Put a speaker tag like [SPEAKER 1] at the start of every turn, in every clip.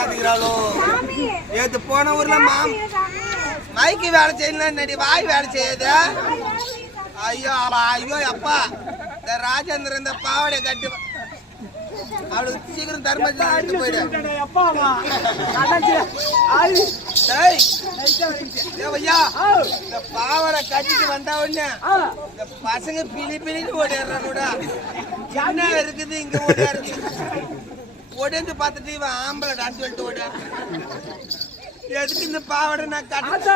[SPEAKER 1] உட்காந்துக்கிறாளோ
[SPEAKER 2] சாமி.
[SPEAKER 1] ஏத்து போன ஊர்ல மாம் மைக்கு வேலை செய்யலாம் நடி வாய் வேலை செய்யுது? ஐயோ ஐயோ அப்பா. இந்த ராஜேந்திரன் இந்த பாவாடை கட்டி அவளுக்கு சீக்கிரம் தர்மத்தில் எடுத்து போயிடு. டேய், ஏய் ஐயா, இந்த பாவாடை கட்டிட்டு வந்தா உடனே இந்த பசங்க பிளி பிளின்னு ஓடிடுறானுடா. என்ன இருக்குது இங்க ஓடியாரு ஓடிந்து பார்த்துட்டு இவன் ஆம்பளை டான்ஸ் சொல்லிட்டு ஓடியாரு எதுக்கு இந்த பாவாடை நான் கட்ட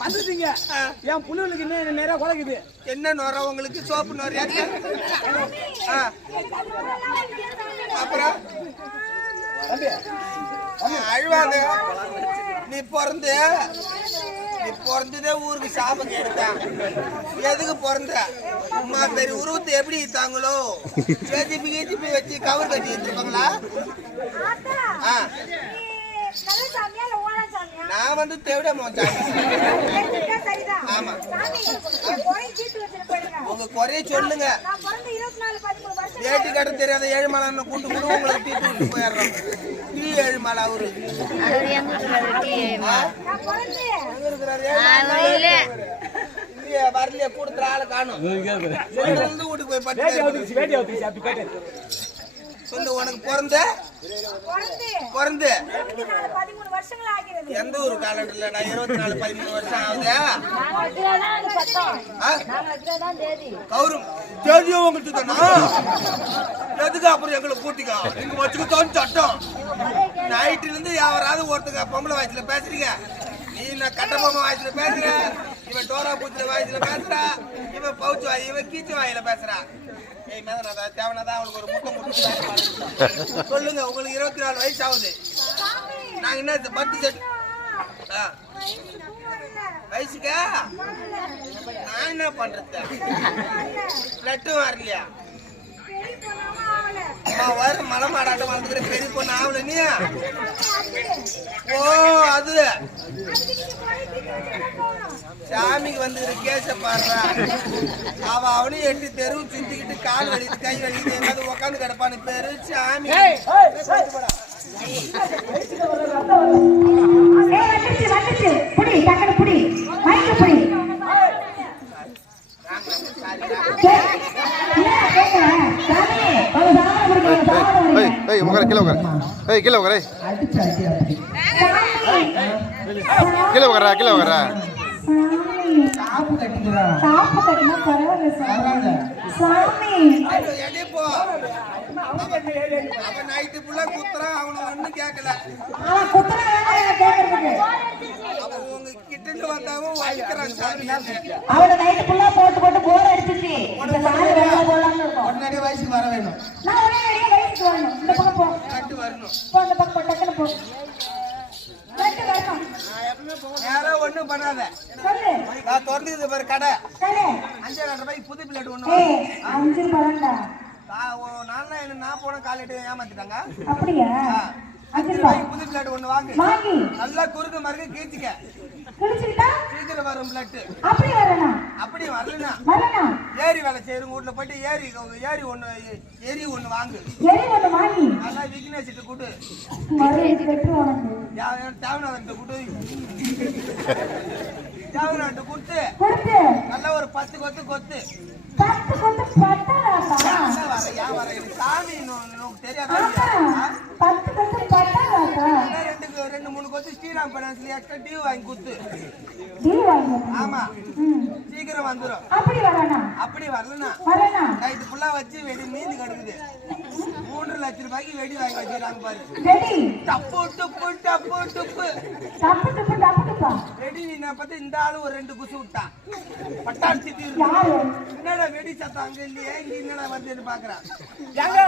[SPEAKER 3] வந்துட்டீங்க. என் புள்ளிகளுக்கு இன்னும் நிறைய குறைக்குது
[SPEAKER 1] என்ன நுர உங்களுக்கு? சோப்பு நுறையா அப்புறம்? அழுவாத. நீ பிறந்து. நீ பிறந்ததே ஊருக்கு சாபம் எடுத்தான் எதுக்கு பிறந்த? அம்மா பெரிய உருவத்தை எப்படி தாங்களோ கேஜிபி கேஜிபி வச்சு கவர் கட்டி வச்சிருப்பாங்களா ஆ
[SPEAKER 2] நீ நல்ல சாமியா இல்ல ஓட சாமியா
[SPEAKER 1] நான் வந்து தேவிட
[SPEAKER 2] சரிதான்
[SPEAKER 1] ஆமா. உங்க குறைய சொல்லுங்க. ஏட்டி கட்ட தெரியாத ஏழுமலை கூட்டு கூட உங்களுக்கு டீ விட்டு போயிடுறோம். டீ ஏழுமலை அவரு. வரலையே கொடுத்துற ஆளை காணும். இருந்து வீட்டுக்கு போய்
[SPEAKER 3] கேட்டேன்.
[SPEAKER 1] சொல்லு உனக்கு பிறந்த.
[SPEAKER 2] பிறந்து. வருஷங்கள் ஆகிறது
[SPEAKER 1] எந்த ஒரு காலண்டர்ல நான் இருபத்தி நாலு பதிமூணு வருஷம் ஆகுது? கௌரம் தேதியும் உங்களுக்கு தானா? எதுக்கு அப்புறம் எங்களை கூட்டிக்கா? நீங்க வச்சுக்கிட்டோன்னு சட்டம். நைட்டுல இருந்து யாராவது ஒருத்தங்க பொம்பளை வயசுல பேசுறீங்க. நீ நான் கட்ட பொம்மை வயசுல பேசுற? இவன் டோரா பூச்சில வயசுல பேசுறா? இவன் பவுச்சு வாய் இவன் கீச்சு வாயில பேசுறா? ஏய் மேதனாதா தேவனாதா அவனுக்கு ஒரு முட்டை முட்டை சொல்லுங்க உங்களுக்கு இருபத்தி நாலு வயசு ஆகுது. நாங்க என்ன பத்து செட் வயசுக்கா? நான் என்ன பண்றது? பிளட்டு வரலையா?
[SPEAKER 2] பெரிய பொண்ணாவும் ஆகல.
[SPEAKER 1] வர மலை மாடாட்டம் வளர்ந்துக்கிற பெரிய பொண்ணு ஆகல நீ? ஓ அது.
[SPEAKER 2] அதுக்கு நீங்க குறை தீர்த்து வச்சுட்டு போகணும்.
[SPEAKER 1] சாமிக்கு வந்து கேச பாடுறா. அவ அவனையும் எட்டு தெருவு சுத்திக்கிட்டு கால் வலிக்குது கை வலிக்குது எங்காவது உட்காந்து கிடப்பான்னு பேரு சாமி.
[SPEAKER 2] ஏய், வந்துருச்சு, வந்துருச்சு.
[SPEAKER 4] உட்கார கீழே உட்கார ஏய் கீழே உட்கார கீழே உட்காரா கீழே உட்காரா
[SPEAKER 2] கட்டினா பரவாயில்ல சாமி. சாமி
[SPEAKER 1] அவன் நைட்டு ஃபுல்லா குத்துறான் அவனை ஒண்ணும் கேட்கல.
[SPEAKER 2] அவன்
[SPEAKER 1] உங்க கிட்ட இருந்து வந்தாவும் வலிக்கிறான் சாமி.
[SPEAKER 2] நைட்டு ஃபுல்லா போட்டு போட்டு போர் அடிச்சிச்சு. இந்த சாமி வெளில போலாம்னு இருக்கோம்.
[SPEAKER 1] உடனடியே வயசுக்கு வர வேணும்.
[SPEAKER 2] நான் உடனே வெளியே வயசுக்கு வரணும். இந்த பக்கம் போ.
[SPEAKER 1] கட்டு வரணும்.
[SPEAKER 2] போ இந்த பக்கம் போ டக்குனு போ. கட்டு வரணும்.
[SPEAKER 1] நேரா ஒண்ணும் பண்ணாத. நான் திறந்துக்குது பாரு கடை. ரூபாய்க்கு புது பிளேட் ஒண்ணு
[SPEAKER 2] அஞ்சு ரூபாய்டா
[SPEAKER 1] நான் என்ன நான் போன காலையிட்டு ஏமாத்திட்டாங்க.
[SPEAKER 2] அப்படியா?
[SPEAKER 1] புது பிளேட் ஒண்ணு வாங்கு. நல்லா குறுக்கு மறுக்கு கீச்சிக்க. சீக்கிரம் வரும் பிளட்
[SPEAKER 2] அப்படி வரணும்
[SPEAKER 1] அப்படி வரலனா?
[SPEAKER 2] வரணும்
[SPEAKER 1] ஏரி வேலை செய்யறவங்க வீட்டுல போயிட்டு ஏரி ஏரி ஒண்ணு எரி ஒண்ணு வாங்கு.
[SPEAKER 2] எரி ஒன்று வாங்கி.
[SPEAKER 1] நல்லா விக்னேஷிட்டு கூட்டு. தேவநாதன் கூட்டு கொடுத்து
[SPEAKER 2] கொடுத்து.
[SPEAKER 1] நல்லா ஒரு பத்து கொத்து கொத்து.
[SPEAKER 2] பத்து கொண்டு பட்டாதாப்பா
[SPEAKER 1] சாமி
[SPEAKER 2] பத்து கொண்டு பட்டாதாப்பா
[SPEAKER 1] இல்ல, ரெண்டு ரெண்டு மூணு கொத்து ஸ்ரீராம் பைனான்ஸ்ல எக்ஸ்ட்ரா டியூ வாங்கி குத்து
[SPEAKER 2] டீ வாங்கி
[SPEAKER 1] ஆமா.
[SPEAKER 2] ம்.
[SPEAKER 1] சீக்கிரம் வந்துரும்.
[SPEAKER 2] அப்படி வரணும்.
[SPEAKER 1] அப்படி வரலனா?
[SPEAKER 2] வரணும்.
[SPEAKER 1] நைட்டு ஃபுல்லா வச்சு வெடி மீந்து கிடக்குது. மூன்று லட்சம் ரூபாய்க்கு வெடி வாங்கி வச்சிருக்காங்க பாரு.
[SPEAKER 2] ரெடி
[SPEAKER 1] டப்பு டுப்பு டப்பு டுப்பு.
[SPEAKER 2] தப்பு தப்பு தப்பு தப்பா
[SPEAKER 1] வெடி நீ பார்த்து இந்த ஆளு ஒரு ரெண்டு குசு விட்டான்
[SPEAKER 2] யாரு?
[SPEAKER 1] என்னடா வெடி சத்தம் அங்க இல்லையே? இங்க என்னடா வருதுன்னு பாக்குறான்?
[SPEAKER 3] ஏங்க?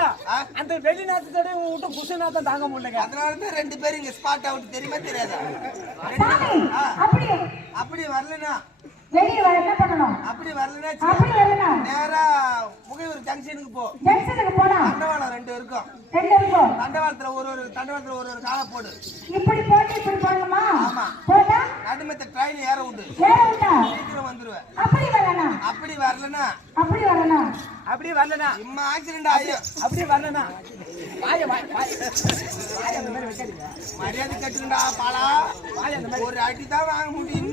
[SPEAKER 3] அந்த வெளி நாத்தத்தோட விட்டு குசு நாத்தம் தாங்க முடியலங்க.
[SPEAKER 1] அதனால தான் ரெண்டு பேரும் இங்க ஸ்பாட் அவுட் தெரியுமா தெரியாதா?
[SPEAKER 2] அப்படி
[SPEAKER 1] வரலனா
[SPEAKER 2] வெளியே வர என்ன பண்ணணும்?
[SPEAKER 1] அப்படி வரலனா
[SPEAKER 2] அப்படி வரணும்
[SPEAKER 1] நேரா புகையூர் ஜங்ஷனுக்கு போ.
[SPEAKER 2] ஜங்ஷனுக்கு போனா?
[SPEAKER 1] தண்டவாளம் ரெண்டு இருக்கும்.
[SPEAKER 2] ரெண்டு இருக்கும்.
[SPEAKER 1] தண்டவாளத்துல ஒரு ஒரு தண்டவாளத்துல ஒரு ஒரு காலை போடு.
[SPEAKER 2] இப்படி போட்டு இப்படி போடணுமா?
[SPEAKER 1] ஆமா.
[SPEAKER 2] போட்டா?
[SPEAKER 1] நடுமத்த ட்ரெயின் ஏற விடு
[SPEAKER 2] வேற விட்டா
[SPEAKER 1] சீக்கிரம் வந்துருவேன்.
[SPEAKER 2] அப்படி வரணும்
[SPEAKER 1] அப்படி வரலனா
[SPEAKER 2] அப்படி வரணும்
[SPEAKER 3] அப்படியே வரலனா
[SPEAKER 1] இம்மா ஆக்சிடென்ட் ஆயிடும்
[SPEAKER 3] அப்படியே வரலனா வாய வாய வாய. அந்த மாதிரி வைக்காதீங்க.
[SPEAKER 1] மரியாதை கட்டுண்டா பாலா.
[SPEAKER 3] வாய அந்த மாதிரி.
[SPEAKER 1] ஒரு அடி தான் வாங்க முடியும்.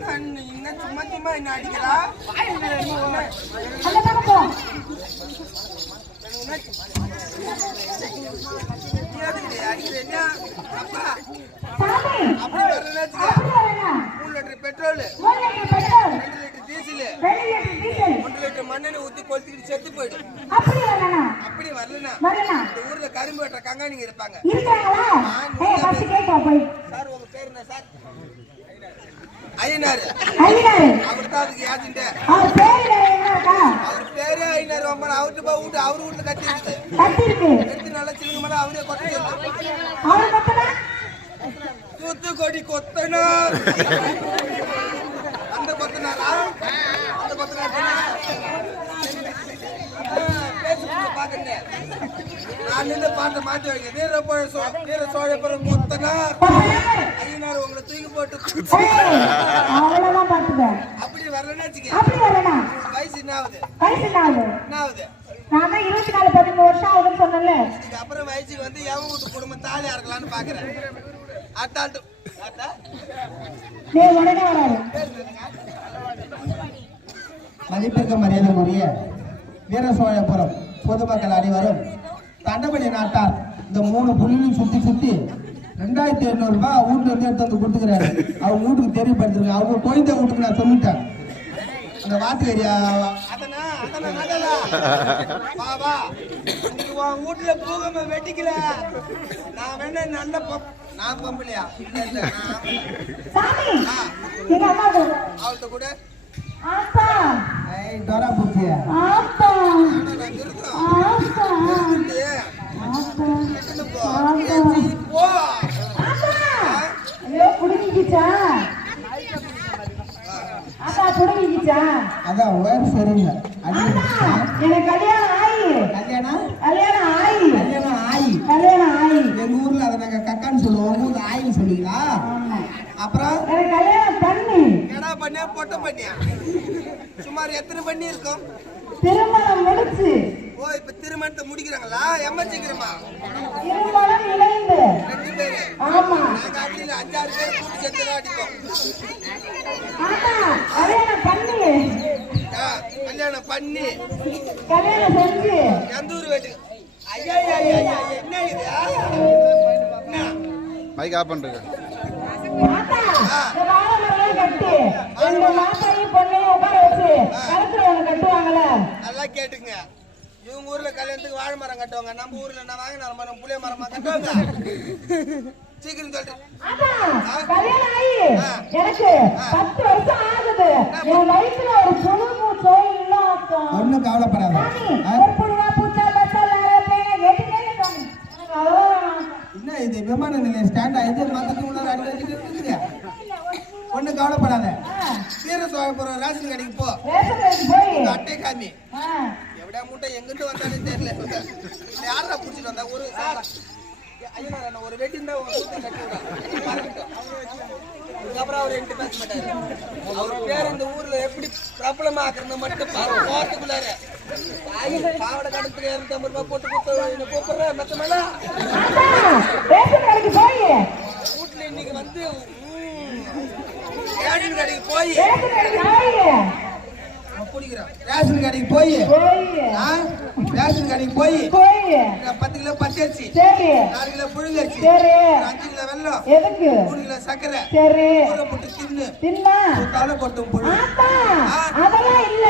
[SPEAKER 1] இன்னும் சும்மா சும்மா என்ன அடிக்கிறா? பெட்ரோல் ரெண்டு லிட்டர் டீசல் ஒன்று லிட்டர் மண்ணெண்ணெய் ஊற்றி கொளுத்திக்கிட்டு செத்து போயிடும்
[SPEAKER 2] அப்படி
[SPEAKER 1] வரலனா இந்த ஊர்ல கரும்பு வெட்டுற கங்காணிங்க இருப்பாங்க சார் உங்க பேர் என்ன சார்? ஐயனாரு.
[SPEAKER 2] ஐயனாரு.
[SPEAKER 1] அவர் தான் அதுக்கு ஏஜென்ட்
[SPEAKER 2] அவர் பேரு என்ன இருக்கா
[SPEAKER 1] அவர் பேரே ஐயனாரு. ரொம்ப அவர்கிட்ட போய் வீட்டு அவர் வீட்டுல கட்டி இருக்குது.
[SPEAKER 2] கத்தி இருக்கு
[SPEAKER 1] எடுத்து நல்லா சிலுங்க மேல அவரே கொட்ட சொல்லு
[SPEAKER 2] அவரு கத்தனா?
[SPEAKER 1] தூத்துக்கொடி கொத்தனார். அந்த கொத்தனாரா? அந்த கொத்தனார் பாக்குறேன். நான் நின்று பாட்டை மாத்தி வைக்க வீர போழ சோ வீர சோழபுரம் கொத்தனார் ஐயனார் உங்களை தூக்கி போட்டு அப்படி வரலன்னு வச்சுக்க வயசு என்ன ஆகுது?
[SPEAKER 2] வயசு என்ன ஆகுது?
[SPEAKER 1] என்ன ஆகுது?
[SPEAKER 2] நான் தான் இருபத்தி நாலு பதிமூணு வருஷம் ஆகுதுன்னு சொன்னேன்ல.
[SPEAKER 1] இதுக்கு அப்புறம் வயசுக்கு வந்து எவன் குடும்பம் தாலியா இருக்கலாம்னு பாக்குறேன். அட்டாட்டு அட்டா
[SPEAKER 2] நீ உடனே வராது.
[SPEAKER 5] மதிப்பிற்கு மரியாதைக்குரிய வீர சோழபுரம் பொதுமக்கள் அனைவரும் தண்டபடி நாட்டார். இந்த மூணு புள்ளியும் சுத்தி சுத்தி ரெண்டாயிரத்தி எண்ணூறு ரூபாய் வீட்டுல இருந்து எடுத்து வந்து கொடுத்துக்கிறாரு. அவங்க வீட்டுக்கு தெரியப்படுத்திருக்காங்க. அவங்க குழந்தை வீட்டுக்கு நான் சொல்லிட்டேன். அந்த வாத்துக்கறியா
[SPEAKER 1] அதனா அதனா நகலா வா வா. இன்னைக்கு உன் வீட்டுல பூகம வெட்டிக்கல நான் வேணா நல்ல நான் பொம்பளையா. அவள்கிட்ட கூட.
[SPEAKER 5] அதான் உயர் சரிங்க.
[SPEAKER 2] எனக்கு கல்யாணம் ஆயி.
[SPEAKER 5] கல்யாணம்?
[SPEAKER 2] கல்யாணம் ஆயி.
[SPEAKER 5] கல்யாணம் ஆயி.
[SPEAKER 2] கல்யாணம் ஆயி.
[SPEAKER 5] எங்க ஊர்ல அதை நாங்க கக்கான்னு சொல்லுவோம். உங்க ஊர்ல ஆயின்னு சொல்லுவீங்களா? அப்புறம்?
[SPEAKER 2] எனக்கு கல்யாணம்
[SPEAKER 1] பண்ணியா பொட்டை பண்ணியா? சுமார் எத்தனை பண்ணி இருக்கும்?
[SPEAKER 2] திருமணம் முடிச்சு.
[SPEAKER 1] ஓ இப்ப திருமணத்தை முடிக்கிறாங்களா? எம்மச்சிக்கிறமா
[SPEAKER 2] திருமணம் இணைந்து.
[SPEAKER 1] ரெண்டு பேரு.
[SPEAKER 2] ஆமா.
[SPEAKER 1] நாங்க இல்ல, அஞ்சாறு பேர் கூட்டு சேர்த்து தான் அடிப்போம்.
[SPEAKER 2] ஆமா கல்யாணம் பண்ணி.
[SPEAKER 1] கல்யாணம் பண்ணி.
[SPEAKER 2] கல்யாணம் செஞ்சு.
[SPEAKER 1] எந்த ஊர் வீட்டுக்கு ஐயா ஐயா, ஐயா, என்ன இது?
[SPEAKER 4] மைக் ஆஃப்
[SPEAKER 2] வாழை மரம் கட்டி. ரெண்டு மாசையும் பொண்ணையும் உட்கார வச்சு கழுத்துல ஒண்ணு கட்டுவாங்கல்ல?
[SPEAKER 1] நல்லா கேட்டுங்க இவங்க ஊர்ல கல்யாணத்துக்கு வாழை மரம் கட்டுவாங்க. நம்ம ஊர்ல நான் வாங்கின மரம் புளிய மரமா கட்டுவாங்க? சீக்கிரம் சொல்றேன்.
[SPEAKER 2] கல்யாணம் ஆகி எனக்கு பத்து வருஷம் ஆகுது. என் வயித்துல ஒரு புழு மூச்சோ
[SPEAKER 5] ஒன்றும் கவலைப்படாத. என்ன இது? விமான நிலையம் ஸ்டாண்ட் ஆயிடுது மற்ற உள்ளார அடி வச்சுட்டு இருக்குது ஒன்றும் கவலைப்படாத.
[SPEAKER 1] வீர சோழபுரம் ரேஷன் கடைக்கு போ. உங்க அட்டை காமி எவ்வளோ மூட்டை எங்கிட்டு வந்தாலும் தெரியல யாரா புடிச்சிட்டு வந்தா? ஒரு சார். ஐயோ நான் ஒரு வெட்டி இருந்தா கட்டி விடுறேன். மறந்துட்டோம். இதுக்கப்புறம் அவர் என்கிட்ட பேச மாட்டாரு. அவர் பேர் இந்த ஊர்ல எப்படி பிரபலமா ஆக்குறது மட்டும் போறதுக்குள்ளார பாவடை கடத்துக்கு இரநூத்தம்பது ரூபாய் போட்டு கொடுத்து என்ன கூப்பிடுறேன் மொத்தமெல்லாம் வீட்டுல இன்னைக்கு வந்து ரேஷன் கடைக்கு போய்.
[SPEAKER 2] ரேஷன் கடைக்கு போய்.
[SPEAKER 5] ரேஷன் கடைக்கு போய்.
[SPEAKER 2] போய்.
[SPEAKER 5] ஆ? ரேஷன் கடைக்கு போய்.
[SPEAKER 2] போய்.
[SPEAKER 1] பத்து கிலோ பச்சரிசி
[SPEAKER 2] சரி.
[SPEAKER 1] நாலு கிலோ புழுங்கரிசி அஞ்சு கிலோ
[SPEAKER 2] எதுக்கு?
[SPEAKER 1] மூணு கிலோ சர்க்கரை
[SPEAKER 2] சரி.
[SPEAKER 1] ஊற போட்டு தின்னு. தலை கொட்டும் புழு.
[SPEAKER 2] அதெல்லாம் இல்ல.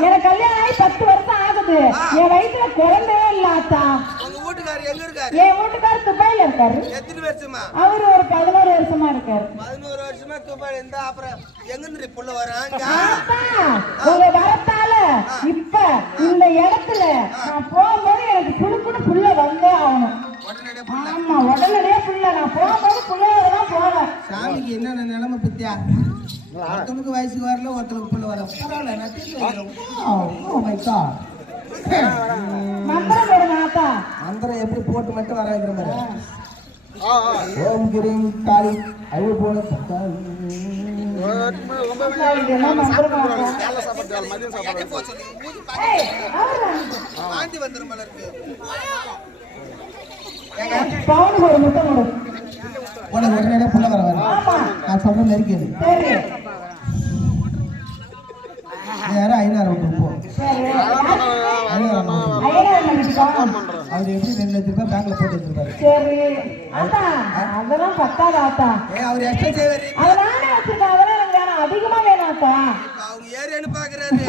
[SPEAKER 2] எனக்கு கல்யாணம் ஆகி பத்து வருஷம் ஆகுது. என் வயித்துல குழந்தையே இல்ல ஆத்தா.
[SPEAKER 1] உங்க வீட்டுக்காரர் எங்க இருக்காரு?
[SPEAKER 2] என் வீட்டுக்காரர் துபாயில இருக்காரு.
[SPEAKER 1] எத்தனை வருஷமா?
[SPEAKER 2] அவரு ஒரு பதினோரு வருஷமா இருக்காரு.
[SPEAKER 1] பதினோரு வருஷமா துபாய் இருந்தா அப்புறம் எங்க இருந்து புள்ள வராங்க
[SPEAKER 2] உங்க வரத்தால இப்ப இந்த இடத்துல நான் போகும்போது எனக்கு புழுக்குன்னு புள்ள வந்தே ஆகணும்.
[SPEAKER 1] உடனடியே
[SPEAKER 2] ஆமா உடனடியே புள்ள. நான் போகும்போது புள்ளையோட தான் போவேன்.
[SPEAKER 5] சாமிக்கு என்னென்ன நிலைமை பத்தியா? ஒருத்தனுக்கு வயசுக்கு வரல ஒருத்தனுக்கு பிள்ளை வர பரவாயில்ல நான் தீர்த்து வைக்கிறேன்.
[SPEAKER 2] மந்திரம்
[SPEAKER 5] எப்படி போட்டு மட்டும் வர வைக்கிற மாதிரி ஓம் கிரீம் காளி. அழுவு போல தக்காளி.
[SPEAKER 2] இதெல்லாம் மந்திரமாக்கா
[SPEAKER 4] காலைல சாப்பாடு தேவை, மதியம் சாப்பாடு
[SPEAKER 1] போ சொல்லி மூஞ்சி
[SPEAKER 2] ஏய்,
[SPEAKER 1] பாத்து
[SPEAKER 2] அவரா?
[SPEAKER 1] வாந்தி வந்துரும் போல இருக்கு
[SPEAKER 2] பவுனுக்கு ஒரு முட்டை கொடு
[SPEAKER 5] உனக்கு உடனடியாக புள்ள வர வர
[SPEAKER 2] ஆமா
[SPEAKER 5] நான் சொல்ற நெருக்கி
[SPEAKER 2] சரி
[SPEAKER 5] நேரம் ஐநாறு விட்டு போ
[SPEAKER 2] சரி
[SPEAKER 5] ஐநாறு
[SPEAKER 2] ஐயனார் மகிழ்ச்சிக்கா
[SPEAKER 5] அவர் எப்படி ரெண்டு ரூபாய் பேங்க்ல போட்டு வச்சிருப்பாரு.
[SPEAKER 2] சரி. ஆத்தா அதெல்லாம் பத்தாது ஆத்தா.
[SPEAKER 1] ஏ அவர் எக்ஸ்ட்ரா
[SPEAKER 2] வச்சிருக்கேன் அதெல்லாம் எனக்கு வேணாம். அதிகமா வேணும் ஆத்தா.
[SPEAKER 1] அவங்க ஏரியான்னு பாக்குறாரு.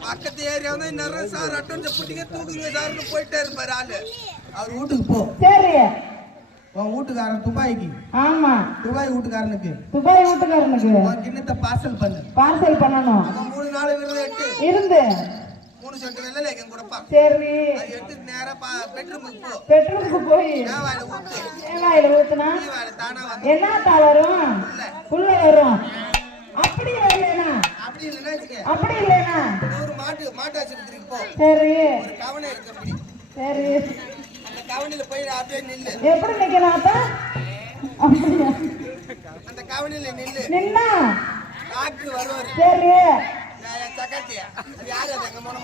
[SPEAKER 1] பக்கத்து ஏரியா வந்து நிறைய சார் அட்டன் புட்டிங்க தூக்குங்க சார்னு போயிட்டே இருப்பாரு ஆளு.
[SPEAKER 5] அவர் வீட்டுக்கு போ.
[SPEAKER 2] சரி.
[SPEAKER 5] உன் வீட்டுக்காரன் துபாய்க்கு.
[SPEAKER 2] ஆமா.
[SPEAKER 5] துபாய் வீட்டுக்காரனுக்கு.
[SPEAKER 2] துபாய் வீட்டுக்காரனுக்கு.
[SPEAKER 5] உன் கிண்ணத்தை பார்சல் பண்ணு.
[SPEAKER 2] பார்சல் பண்ணணும்.
[SPEAKER 1] மூணு நாள் எட்டு.
[SPEAKER 2] இருந்து.
[SPEAKER 1] மூணு செட்டு வெள்ளை எங்க கொடுப்பான்
[SPEAKER 2] சரி.
[SPEAKER 1] அது எடுத்து நேரா பெட்ரூமுக்கு போ.
[SPEAKER 2] போய்.
[SPEAKER 1] தேவாயில ஊத்து.
[SPEAKER 2] தேங்காயில ஊத்துனா?
[SPEAKER 1] தானா வந்து.
[SPEAKER 2] என்னத்தா வரும்? புல்ல வரும். அப்படி வரலனா
[SPEAKER 1] அப்படி வச்சுக்க.
[SPEAKER 2] அப்படி இல்லைனா
[SPEAKER 1] ஒரு மாட்டு மாட்டு ஆஸ்பத்திரிக்கு போ.
[SPEAKER 2] சரி.
[SPEAKER 1] ஒரு கவனம் இருக்கு அப்படி.
[SPEAKER 2] சரி.
[SPEAKER 1] அந்த கவனில போய் அப்படியே நில்லு.
[SPEAKER 2] எப்படி நிக்கணும் ஆத்தா அப்படியா?
[SPEAKER 1] அந்த கவனில நில்லு.
[SPEAKER 2] நின்னா?
[SPEAKER 1] டாக்டர் வருவாரு.
[SPEAKER 2] சரி.
[SPEAKER 1] சக்காத்தியா போன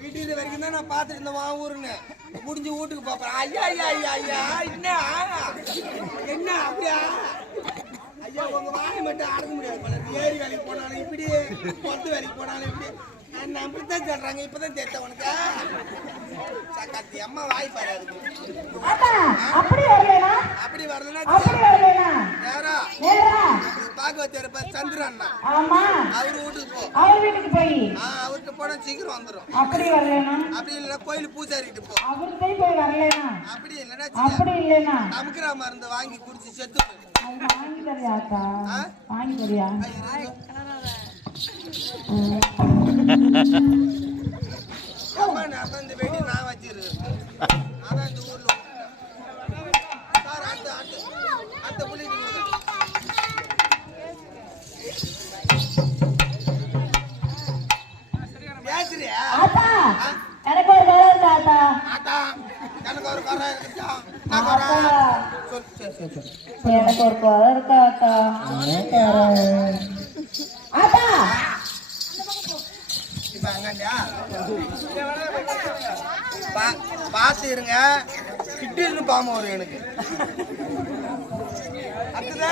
[SPEAKER 1] வீட்டுக்கு வரைக்கும் தான் நான் பார்த்துட்டு இருந்தேன் வா ஊருன்னு. முடிஞ்சு வீட்டுக்கு பாப்பேன் ஐயா ஐயா ஐயா ஐயா என்ன? என்ன? அப்படியா? ஐயா உங்க வாயை மட்டும் அடக்க முடியாது போல. ஏரி வேலைக்கு போனாலும் இப்படி பொத்து வேலைக்கு போனாலும் இப்படி. நான் அப்படித்தான் சொல்றாங்க இப்பதான் தெரித்த உனக்கு? சக்காத்தி அம்மா வாய் பாரு
[SPEAKER 2] அப்படி வரலனா?
[SPEAKER 1] அப்படி
[SPEAKER 2] வரலனா?
[SPEAKER 1] நேரா. பாகவத் இருப்பார் சந்திரன் அவரு வீட்டுக்கு போ
[SPEAKER 2] அவர் வீட்டுக்கு போய்
[SPEAKER 1] அவர்கிட்ட போனா சீக்கிரம் வந்துடும்
[SPEAKER 2] அப்படி வரலனா?
[SPEAKER 1] அப்படி இல்லைன்னா கோயில் பூசாரிக்கிட்ட போ.
[SPEAKER 2] அவர்கிட்ட போய் வரலனா?
[SPEAKER 1] அப்படி இல்லைன்னா
[SPEAKER 2] அப்படி இல்லைனா?
[SPEAKER 1] அமுக்குறா மருந்து வாங்கி குடிச்சு செத்து
[SPEAKER 2] வாங்கி தரியா அக்கா? வாங்கி தரியா
[SPEAKER 1] அம்மா நான் இந்த வெடி நான் வச்சிருக்கேன். பேசுறியா?
[SPEAKER 2] ஆத்தா எனக்கு ஒரு வேலை இருக்கு ஆத்தா.
[SPEAKER 1] ஆட்டா எனக்கு ஒரு குறை குறை?
[SPEAKER 2] ஆத்தா. எனக்கு ஒரு குறை இருக்கு ஆத்தா. ஆத்தா!
[SPEAKER 1] இப்ப அங்கண்டியா பா- பார்த்து இருங்க. கிட்டின்னு பாம்பு வரும் எனக்கு. அடுத்தது?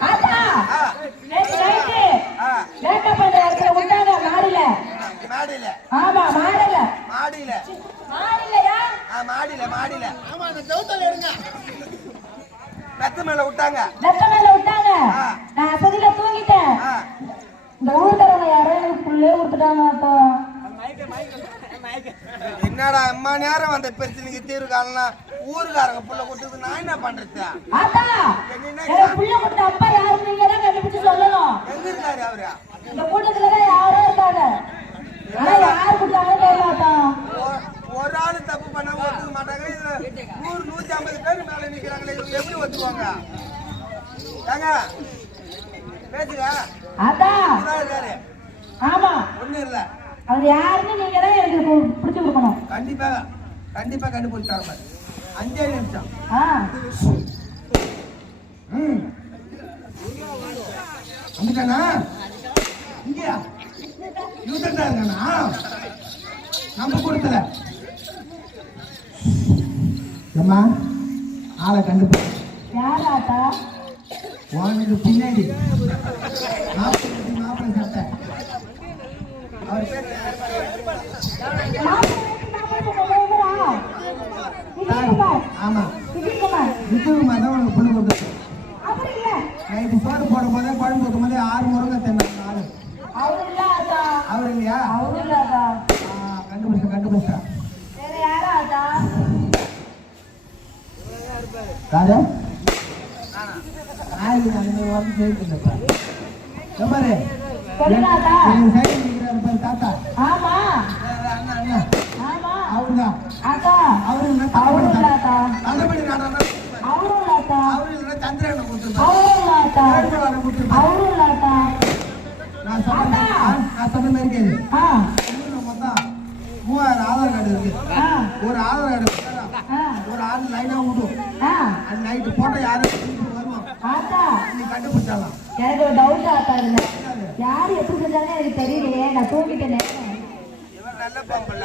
[SPEAKER 2] ஆத்தா!
[SPEAKER 1] ஆ,
[SPEAKER 2] நேத்து நைட்டு
[SPEAKER 1] ஆ,
[SPEAKER 2] மேக்கப் பண்ற இடத்துல விட்டாங்க மாடியில
[SPEAKER 1] மாடியில மெத்த மேல விட்டாங்க.
[SPEAKER 2] லெஃப்ட் மேல விட்டாங்க. நான் அசதியில தூங்கிட்டேன். இந்த ஊர்க்காரங்க யாரோ எனக்கு புள்ளே கொடுத்துட்டாங்க ஆத்தா
[SPEAKER 1] என்னடா அம்மா நேரம் வந்த பிரச்சனைக்கு தீர்வு காணலாம் ஊருக்காரங்க புள்ள கொடுத்தது நான் என்ன பண்றது?
[SPEAKER 2] புள்ள கொடுத்த அப்பா யாரு நீங்க தான் கண்டுபிடிச்சு சொல்லணும்.
[SPEAKER 1] எங்க இருக்காரு அவரு?
[SPEAKER 2] இந்த கூட்டத்துல தான் யாரோ இருக்காங்க ஆனா யார் கொடுத்தாங்கன்னு தெரியல ஆத்தா
[SPEAKER 1] ஒ- ஒரு ஆளு தப்பு பண்ணா ஒத்துக்க மாட்டாங்க இதுல நூறு நூத்தி ஐம்பது பேர் மேல நிக்கிறாங்களே இவங்க எப்படி ஒத்துக்குவாங்க ஏங்க பேசுங்க
[SPEAKER 2] ஆத்தா
[SPEAKER 1] இதான் இருக்காரு
[SPEAKER 2] ஆமா
[SPEAKER 1] ஒண்ணும் இல்ல
[SPEAKER 2] அது யாருன்னு நீங்க தான் எனக்கு கு- பிடிச்சு கொடுக்கணும்
[SPEAKER 1] கண்டிப்பா கண்டிப்பா கண்டுபிடிச்சாங்க பாரு. அஞ்சே நிமிஷம்.
[SPEAKER 5] வந்துட்டானா? இங்கயா? நம்ம கொடுத்தல. அம்மா ஆளை கண்டுபிடி.
[SPEAKER 2] யார் ஆத்தா
[SPEAKER 5] உனக்கு பின்னாடி. மாப்பிள்ளை மாப்பிள்ளை சட்டை. அவர் பேர்
[SPEAKER 2] விஜயகுமார்
[SPEAKER 5] ஆமா.
[SPEAKER 2] விஜயகுமார்
[SPEAKER 5] தான் உனக்கு பொண்ணு கொடுத்து
[SPEAKER 2] அப்படி இல்ல.
[SPEAKER 5] நைட்டு சோறு போடும் போதே குழம்பு ஊற்றும் போதே ஆறு முருங்கை ஆளு
[SPEAKER 2] அவரு
[SPEAKER 5] இல்லையா? ராஜா? வந்து பாரு தாத்தா.
[SPEAKER 2] ஆமா. ஆத்தா
[SPEAKER 5] அவரு இல்லைன்னா சந்திரனை கொடுத்துருப்பாரு
[SPEAKER 2] அவரு இல்ல ஆத்தா
[SPEAKER 5] வேட்பாளரை கொடுத்துருப்பாரு
[SPEAKER 2] அவரு இல்ல ஆத்தா
[SPEAKER 5] நான் சொன்ன மாதிரி நான் சொன்ன மாதிரி கேளு.
[SPEAKER 2] ஆ.
[SPEAKER 5] ஊர்ல மொத்தம் மூவாயிரம் ஆதார் கார்டு இருக்கு.
[SPEAKER 2] ஆ.
[SPEAKER 5] ஒரு ஆதார் கார்டு ஒரு
[SPEAKER 2] ஆ
[SPEAKER 5] அது நைட்டு போட்டோ யாரும் வருவோம் நீ கண்டுபிடிச்சாலாம்
[SPEAKER 2] எனக்கு ஒரு டவுட் ஆத்தா இதுல. யார் எப்படி செஞ்சாலும் எனக்கு தெரியலையே நான் தூங்கிட்டேனே.
[SPEAKER 1] நல்ல பொம்பள.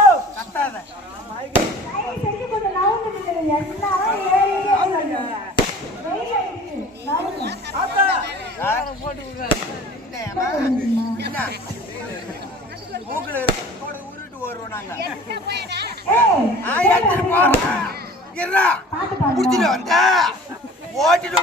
[SPEAKER 1] எடுத்துட்டு போறா. இருடா. குடிச்சிட்டு வந்த. ஓட்டிட்டு